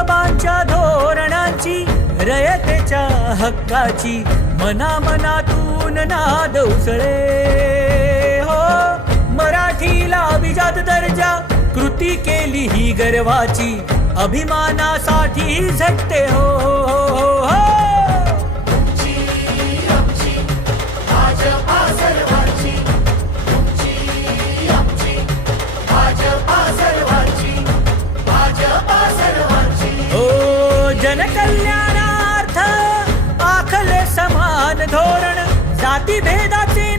गोरगरिबांच्या धोरणांची, रयतेच्या हक्काची, मनामनातून नाद उसळे हो. मराठीला अभिजात दर्जा, कृती केली ही गर्वाची, अभिमानासाठी झटते हो, हो, हो. जनकल्याणार्थ आखले समान धोरण, जाती भेदाचे